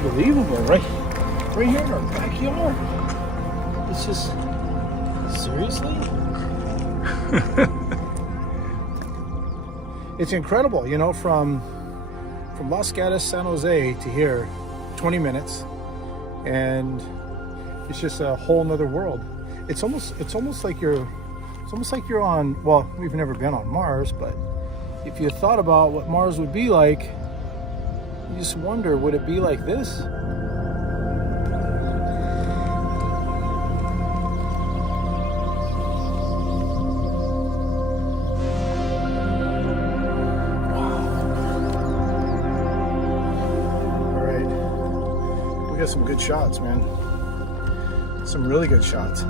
unbelievable, right here in our backyard. It's just, seriously? It's incredible, you know, from Los Gatos, San Jose to here, 20 minutes, and it's just a whole nother world. It's almost like you're on, well, we've never been on Mars, but if you thought about what Mars would be like, you just wonder, would it be like this? Got some good shots, man. Some really good shots.